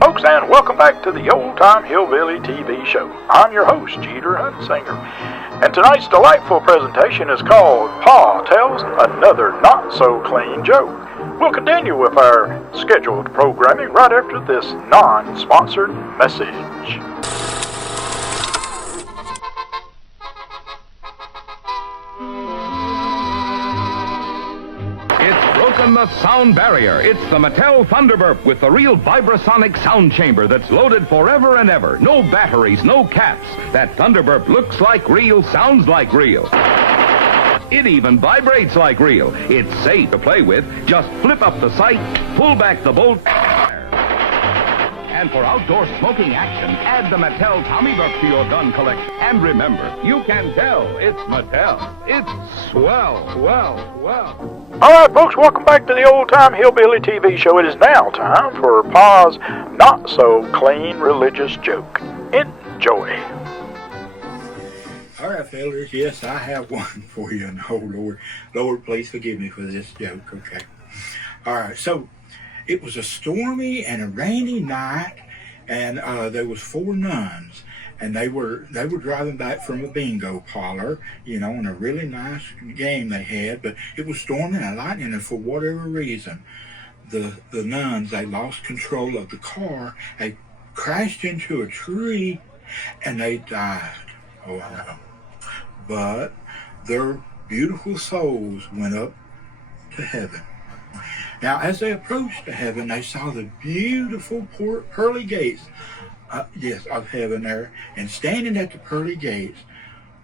Folks, and welcome back to the Old Time Hillbilly TV show. I'm your host, Jeter Hunsinger, and tonight's delightful presentation is called Pa Tells Another Not-So-Clean Joke. We'll continue with our scheduled programming right after this non-sponsored message. Broken the sound barrier. It's the Mattel Thunderburp with the real vibrasonic sound chamber that's loaded forever and ever. No batteries, no caps. That Thunderburp looks like real, sounds like real. It even vibrates like real. It's safe to play with. Just flip up the sight, pull back the bolt. And for outdoor smoking action, add the Mattel Tommy Burp to your gun collection. And remember, you can tell it's Mattel. It's swell. All right, folks, welcome back to the Old Time Hillbilly TV show. It is now time for Pa's not-so-clean religious joke. Enjoy. All right, fellas, yes, I have one for you. And oh, Lord, please forgive me for this joke, okay? All right, so it was a stormy and a rainy night, and there was 4 nuns, and they were driving back from a bingo parlor, you know, in a really nice game they had, but it was storming and lightning, and for whatever reason, the nuns, they lost control of the car, they crashed into a tree, and they died. Oh, I know. But their beautiful souls went up to heaven. Now, as they approached to heaven, they saw the beautiful pearly gates, of heaven there. And standing at the pearly gates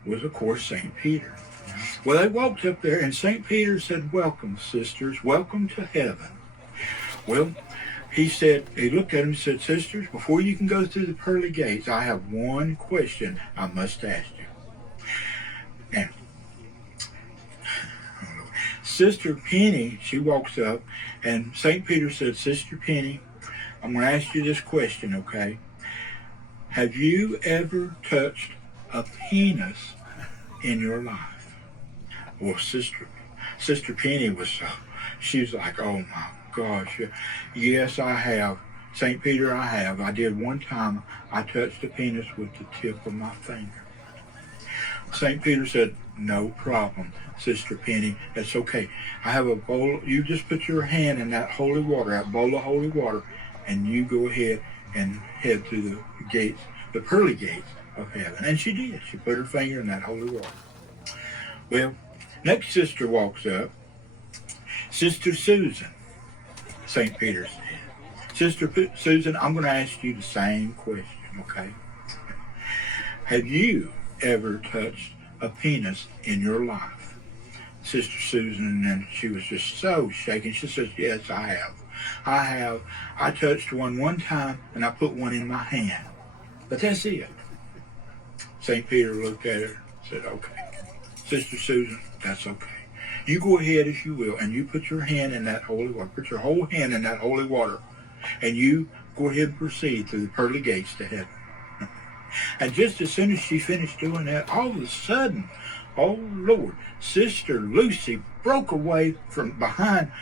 was, of course, St. Peter. Well, they walked up there, and St. Peter said, "Welcome, sisters, welcome to heaven." Well, he looked at them and said, "Sisters, before you can go through the pearly gates, I have one question I must ask you." Now, Sister Penny, she walks up, and St. Peter said, "Sister Penny, I'm going to ask you this question, okay? Have you ever touched a penis in your life?" Well, Sister Penny she was like, "Oh my gosh, yes, I have. St. Peter, I have. I did one time. I touched a penis with the tip of my finger." St. Peter said, "No problem, Sister Penny. That's okay. I have a bowl. You just put your hand in that holy water, that bowl of holy water, and you go ahead and head through the gates, the pearly gates of heaven." And she did. She put her finger in that holy water. Well, next sister walks up. Sister Susan, St. Peter said. "Sister Susan, I'm going to ask you the same question, okay? Have you ever touched a penis in your life?" Sister Susan, and she was just so shaken. She says, "Yes, I have. I have. I touched one time, and I put one in my hand. But that's it." St. Peter looked at her and said, "Okay, Sister Susan, that's okay. You go ahead as you will, and you put your hand in that holy water. Put your whole hand in that holy water, and you go ahead and proceed through the pearly gates to heaven." And just as soon as she finished doing that, all of a sudden, oh Lord, Sister Lucy broke away from behind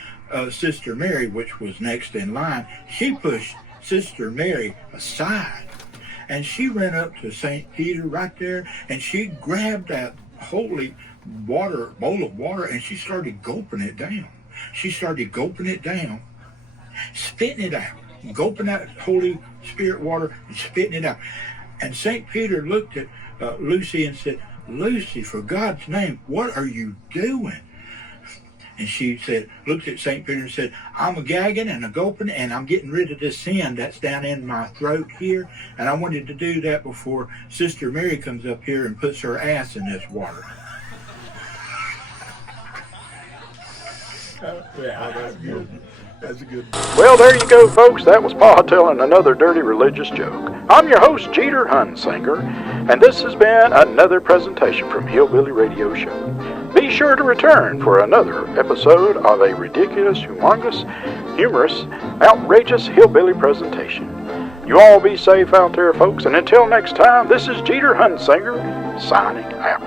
Sister Mary, which was next in line. She pushed Sister Mary aside, and she ran up to St. Peter right there, and she grabbed that holy bowl of water, and she started gulping it down. She started gulping it down, spitting it out, gulping that Holy Spirit water and spitting it out. And St. Peter looked at Lucy and said, "Lucy, for God's name, what are you doing?" And she looked at St. Peter and said, "I'm a gagging and a gulping, and I'm getting rid of this sin that's down in my throat here. And I wanted to do that before Sister Mary comes up here and puts her ass in this water." Yeah, that's good. That's a good one. Well, there you go, folks. That was Pa telling another dirty religious joke. I'm your host, Jeter Hunsinger, and this has been another presentation from Hillbilly Radio Show. Be sure to return for another episode of a ridiculous, humongous, humorous, outrageous hillbilly presentation. You all be safe out there, folks, and until next time, this is Jeter Hunsinger signing out.